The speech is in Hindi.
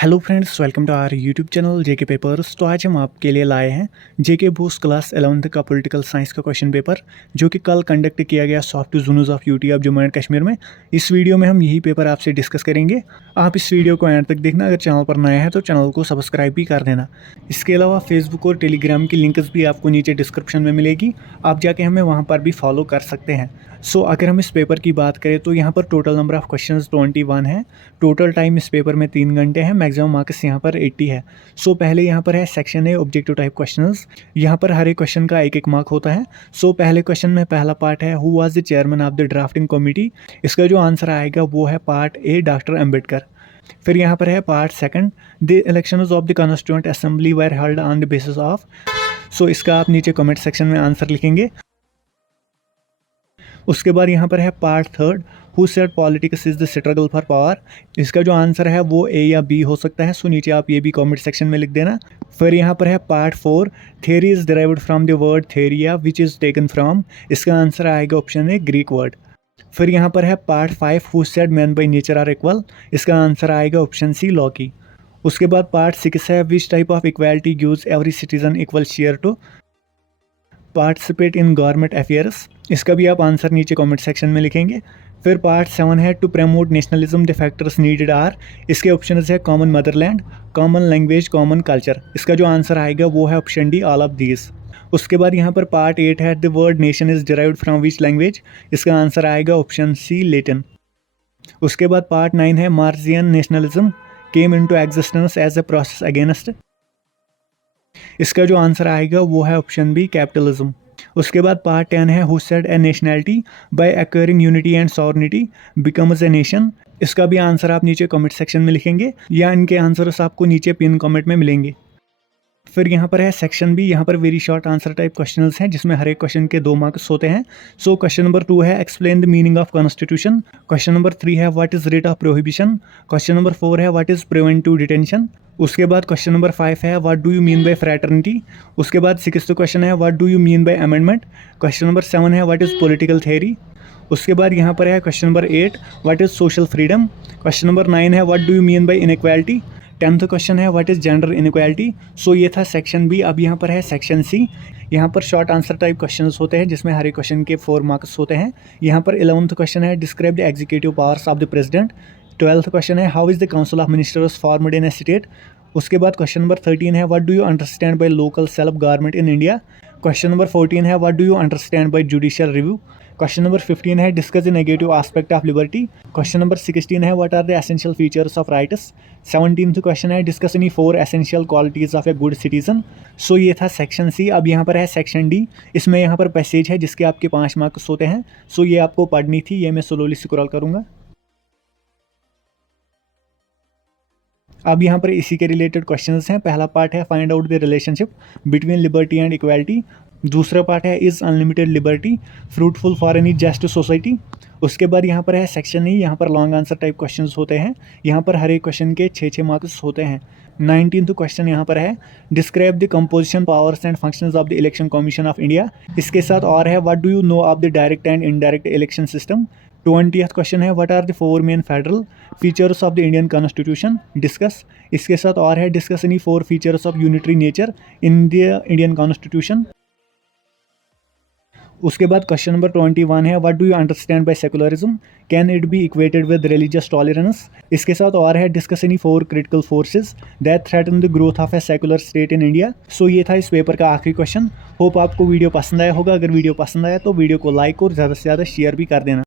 Hello friends, welcome to our YouTube channel JK papers. तो आज हम आपके लिए लाए हैं जेके बूस्ट क्लास 11th का पॉलिटिकल साइंस का क्वेश्चन पेपर, जो कि कल कंडक्ट किया गया सॉफ्ट जूनूज of UT of Jammu and Kashmir में। इस वीडियो में हम यही पेपर आपसे डिस्कस करेंगे। आप इस वीडियो को एंड तक देखना। अगर चैनल पर नया है तो चैनल को सब्सक्राइब भी कर देना। इसके अलावा फेसबुक और टेलीग्राम की लिंक्स भी आपको नीचे डिस्क्रिप्शन में मिलेगी, आप जाके हमें वहाँ पर भी फॉलो कर सकते हैं। अगर हम इस पेपर की बात करें तो यहाँ पर टोटल नंबर ऑफ क्वेश्चंस 21 है। टोटल टाइम इस पेपर में 3 घंटे हैं। मैक्सिमम मार्क्स यहाँ पर 80 है। पहले यहाँ पर है section A objective type questions. यहाँ पर हर एक क्वेश्चन का एक मार्क होता है। पहले क्वेश्चन में पहला पार्ट है who was the chairman of the drafting committee. इसका जो आंसर आएगा वो है पार्ट ए, डॉक्टर अम्बेडकर। फिर यहाँ पर है part second, the elections of the constituent assembly were held on the basis of. इसका आप नीचे कमेंट सेक्शन में आंसर लिखेंगे। उसके बाद यहाँ पर है part third, who said politics is the struggle for power. इसका जो आंसर है वो ए या बी हो सकता है। नीचे आप ये भी कमेंट सेक्शन में लिख देना। फिर यहाँ पर है part four, theory is derived from the word theria which is taken from. इसका आंसर आएगा ऑप्शन ए, ग्रीक वर्ड। फिर यहाँ पर है part five, who said man by nature are equal. इसका आंसर आएगा ऑप्शन सी, लॉकी। उसके बाद पार्ट सिक्स है which type of equality gives every citizen equal share to participate in government affairs. इसका भी आप आंसर नीचे कमेंट सेक्शन में लिखेंगे। फिर पार्ट सेवन है to promote nationalism the factors needed are. इसके ऑप्शन है common motherland, common language, common culture. इसका जो आंसर आएगा वो है option D, all of these. उसके बाद यहाँ पर पार्ट एट है the word nation is derived from which language. इसका आंसर आएगा ऑप्शन सी, लेटिन। उसके बाद पार्ट नाइन है modern nationalism came into existence as a process against. इसका जो आंसर आएगा वो है ऑप्शन बी, कैपिटलिज्म। उसके बाद पार्ट 10 है who said a nationality by acquiring unity and sovereignty becomes a nation. इसका भी आंसर आप नीचे कमेंट सेक्शन में लिखेंगे या इनके आंसर्स आपको नीचे पिन कमेंट में मिलेंगे। फिर यहाँ पर है सेक्शन बी, यहाँ पर very short answer type questions हैं जिसमें हर एक क्वेश्चन के 2 मार्क्स होते हैं। क्वेश्चन नंबर 2 है explain the meaning of constitution. Question number 3 है what is rate of prohibition. Question number 4 है व्हाट इज प्रिवेंटिव डिटेंशन। उसके बाद क्वेश्चन नंबर 5 है what do you mean by fraternity. उसके बाद 6th क्वेश्चन है what do you mean by amendment. Question number 7 है व्हाट इज पॉलिटिकल थ्योरी। उसके बाद यहाँ पर है question number 8, what is social freedom. Question number 9 है what do you mean by inequality. 10th question है व्हाट इज़ जेंडर इनइक्वालिटी। ये था सेक्शन बी। अब यहाँ पर है सेक्शन सी। यहाँ पर शॉर्ट आंसर टाइप क्वेश्चंस होते हैं जिसमें हर एक क्वेश्चन के 4 मार्क्स होते हैं। यहाँ पर 11th क्वेश्चन है describe the executive powers of the president. 12th question है how is the council of ministers formed in a state. उसके बाद क्वेश्चन नंबर 13 है what do you understand by local self government in India. Question number 14 है what do you understand by judicial review. Question number 15 है discuss the negative aspect of liberty. Question number 16 है what are the essential features of rights. 17th question है discuss any 4 essential qualities of a good citizen. ये था सेक्शन सी। अब यहाँ पर है सेक्शन डी। इसमें यहाँ पर पैसेज है जिसके आपके 5 मार्क्स होते हैं। ये आपको पढ़नी थी, ये मैं स्लोली स्क्रॉल करूँगा। अब यहाँ पर इसी के रिलेटेड क्वेश्चंस हैं। पहला पार्ट है find out the relationship between liberty and equality. दूसरा पार्ट है is unlimited liberty fruitful for any just society. उसके बाद यहाँ पर है सेक्शन ई। यहाँ पर लॉन्ग आंसर टाइप क्वेश्चंस होते हैं। यहाँ पर हर एक क्वेश्चन के 6 मार्क्स होते हैं। 19th क्वेश्चन यहाँ पर है describe the composition powers and functions of the election commission of India. इसके साथ और है what do you know of the direct and indirect election system. 20th question है what are the 4 main federal features of the Indian constitution, discuss. इसके साथ और है discuss any 4 features of unitary nature in the Indian constitution. उसके बाद क्वेश्चन नंबर 21 है what do you understand bye secularism, can it be equated with religious tolerance. इसके साथ और है discuss any 4 critical forces that threaten the growth of a secular state in India. ये था इस पेपर का आखिरी क्वेश्चन। होप आपको वीडियो पसंद आया होगा। अगर वीडियो पसंद आया तो वीडियो को लाइक और ज़्यादा से ज़्यादा शेयर भी कर देना।